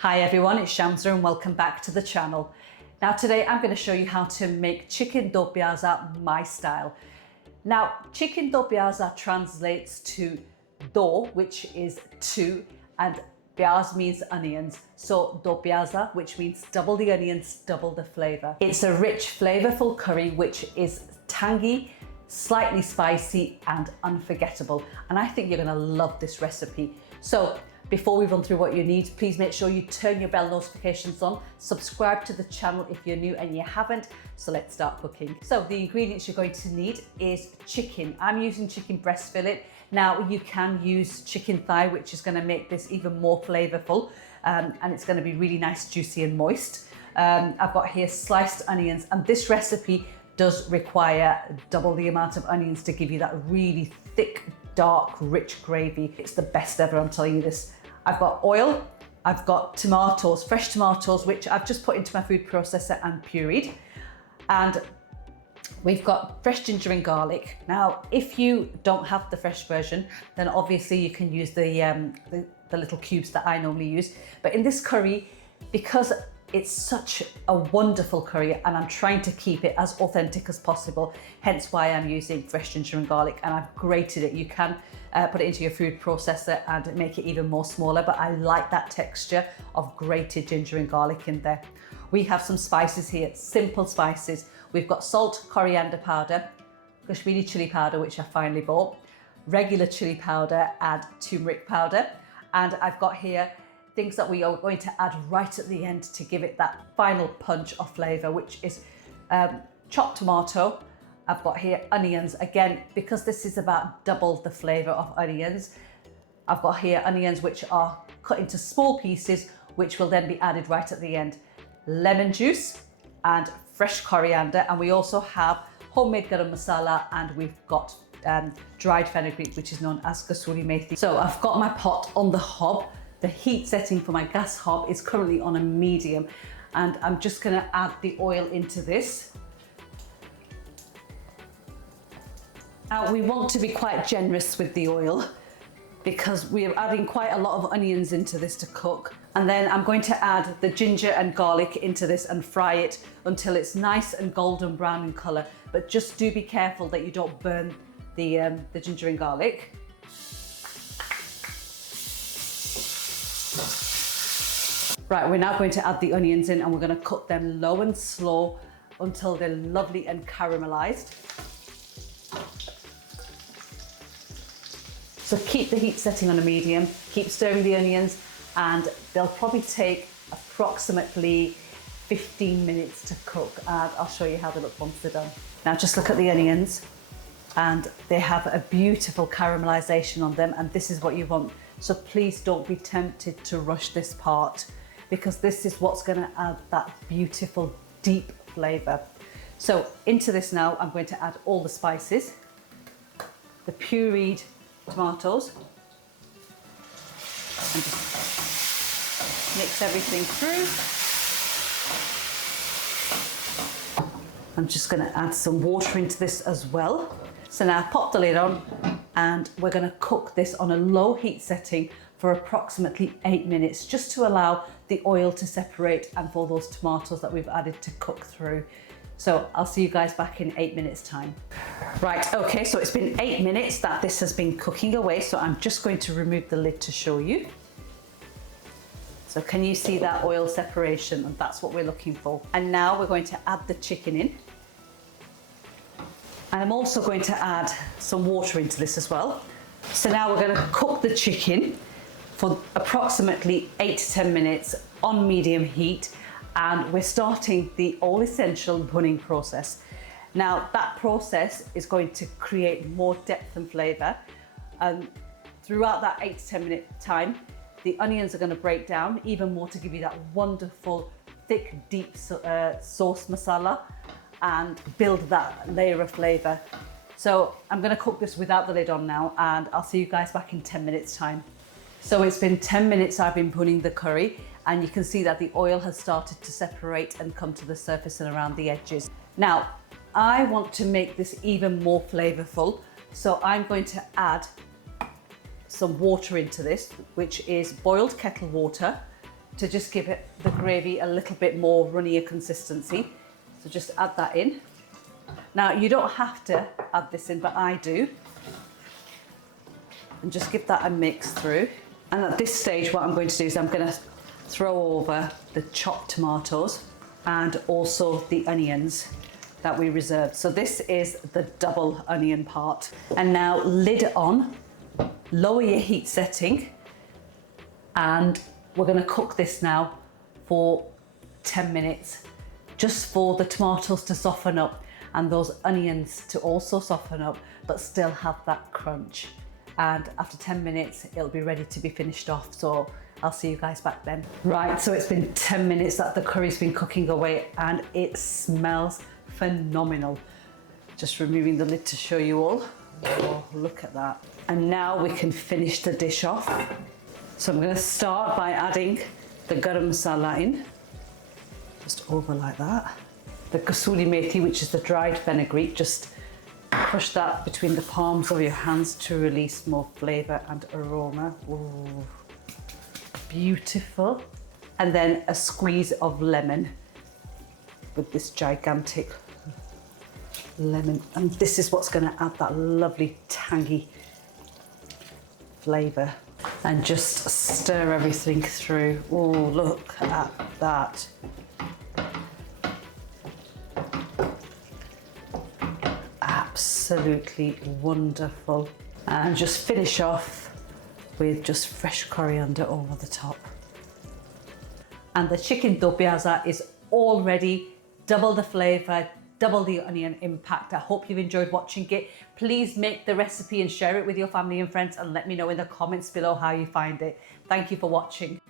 Hi everyone, it's Shamsa and welcome back to the channel. Now today I'm going to show you how to make chicken dopiaza my style. Now chicken dopiaza translates to do, which is two, and piaz means onions. So dopiaza, which means double the onions, double the flavor. It's a rich, flavorful curry which is tangy, slightly spicy and unforgettable. And I think you're going to love this recipe. So before we run through what you need, please make sure you turn your bell notifications on, subscribe to the channel if you're new and you haven't. So let's start cooking. So the ingredients you're going to need is chicken. I'm using chicken breast fillet. Now you can use chicken thigh, which is going to make this even more flavorful, and it's going to be really nice, juicy and moist. I've got here sliced onions, and this recipe does require double the amount of onions to give you that really thick, dark, rich gravy. It's the best ever, I'm telling you this. I've got oil, I've got tomatoes, fresh tomatoes, which I've just put into my food processor and pureed. And we've got fresh ginger and garlic. Now, if you don't have the fresh version, then obviously you can use the little cubes that I normally use. But in this curry, because it's such a wonderful curry and I'm trying to keep it as authentic as possible, hence why I'm using fresh ginger and garlic, and I've grated it. You can put it into your food processor and make it even more smaller, but I like that texture of grated ginger and garlic in there. We have some spices here, simple spices. We've got salt, coriander powder, Kashmiri chilli powder, which I finally bought, regular chilli powder and turmeric powder. And I've got here things that we are going to add right at the end to give it that final punch of flavor, which is chopped tomato. I've got here onions, again, because this is about double the flavor of onions. I've got here onions which are cut into small pieces, which will then be added right at the end. Lemon juice and fresh coriander, and we also have homemade garam masala, and we've got dried fenugreek, which is known as kasoori methi. So I've got my pot on the hob. The heat setting for my gas hob is currently on a medium, and I'm just going to add the oil into this. Now we want to be quite generous with the oil because we are adding quite a lot of onions into this to cook. And then I'm going to add the ginger and garlic into this and fry it until it's nice and golden brown in color. But just do be careful that you don't burn the ginger and garlic. Right, we're now going to add the onions in, and we're going to cook them low and slow until they're lovely and caramelized. So keep the heat setting on a medium, keep stirring the onions, and they'll probably take approximately 15 minutes to cook, and I'll show you how they look once they're done. Now just look at the onions, and they have a beautiful caramelization on them, and this is what you want. So please don't be tempted to rush this part, because this is what's going to add that beautiful deep flavor. So into this now, I'm going to add all the spices, the pureed tomatoes, and just mix everything through. I'm just going to add some water into this as well. So now pop the lid on, and we're going to cook this on a low heat setting for approximately 8 minutes, just to allow the oil to separate and for those tomatoes that we've added to cook through. So I'll see you guys back in 8 minutes time. Right, okay, so it's been 8 minutes that this has been cooking away, so I'm just going to remove the lid to show you. So can you see that oil separation? And that's what we're looking for. And now we're going to add the chicken in. And I'm also going to add some water into this as well. So now we're going to cook the chicken for approximately 8 to 10 minutes on medium heat, and we're starting the all essential bunning process. Now that process is going to create more depth and flavor, and throughout that 8 to 10 minute time, the onions are going to break down even more to give you that wonderful thick deep sauce masala and build that layer of flavor. So I'm going to cook this without the lid on now, and I'll see you guys back in 10 minutes time. So it's been 10 minutes I've been bunning the curry, and you can see that the oil has started to separate and come to the surface and around the edges. Now, I want to make this even more flavorful, so I'm going to add some water into this, which is boiled kettle water, to just give it the gravy a little bit more runnier consistency. So just add that in. Now you don't have to add this in, but I do. And just give that a mix through. And at this stage, what I'm going to do is I'm going to throw over the chopped tomatoes and also the onions that we reserved. So this is the double onion part. And now lid on, lower your heat setting, and we're going to cook this now for 10 minutes, just for the tomatoes to soften up and those onions to also soften up, but still have that crunch. And after 10 minutes, it'll be ready to be finished off. So I'll see you guys back then. Right, so it's been 10 minutes that the curry's been cooking away and it smells phenomenal. Just removing the lid to show you all. Oh, look at that. And now we can finish the dish off. So I'm going to start by adding the garam masala in, just over like that. The kasoori methi, which is the dried fenugreek, just push that between the palms of your hands to release more flavour and aroma. Ooh, beautiful. And then a squeeze of lemon with this gigantic lemon. And this is what's going to add that lovely tangy flavour. And just stir everything through. Oh, look at that. Absolutely wonderful. And just finish off with just fresh coriander over the top. And the chicken dopiaza is all ready. Double the flavour, double the onion impact. I hope you've enjoyed watching it. Please make the recipe and share it with your family and friends, and let me know in the comments below how you find it. Thank you for watching.